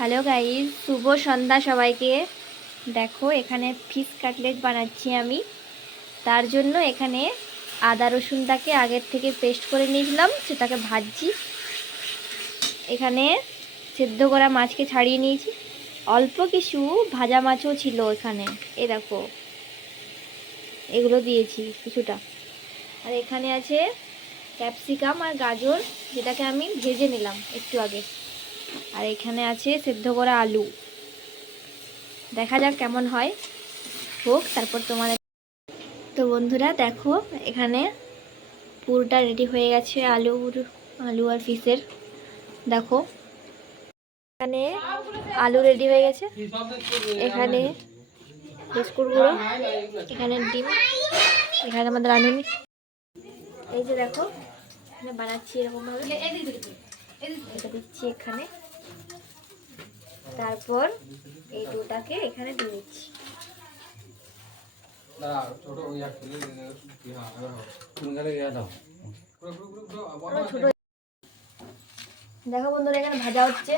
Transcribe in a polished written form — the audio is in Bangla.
হ্যালো গাইস, শুভ সন্ধ্যা সবাইকে। দেখো এখানে ফিশ কাটলেট বানাচ্ছি আমি। তার জন্য এখানে আদা রসুনটাকে আগের থেকে পেস্ট করে নিয়েছিলাম, সেটাকে ভাজছি। এখানে সেদ্ধ করা মাছকে ছাড়িয়ে নিয়েছি, অল্প কিছু ভাজা মাছও ছিল এখানে। এ দেখো, এগুলো দিয়েছি কিছুটা। আর এখানে আছে ক্যাপসিকাম আর গাজর, যেটাকে আমি ভেজে নিলাম একটু আগে। আর এখানে আছে সেদ্ধ করা আলু। দেখা যাক কেমন হয়, হোক তারপর তোমার। তো বন্ধুরা দেখো, এখানে পুরোটা রেডি হয়ে গেছে আলু আর ফিশের। দেখো এখানে আলু রেডি হয়ে গেছে, এখানে বিস্কুট গুঁড়ো, এখানে ডিম, এখানে আমাদের রাঁধুনি। এই যে দেখো এখানে বানাচ্ছি এরকমভাবে, এটা দিচ্ছি এখানে। তারপর এই ডোটাকে এখানে দিয়ে দিচ্ছি। দেখো বন্ধুরা, এখানে ভাজা হচ্ছে।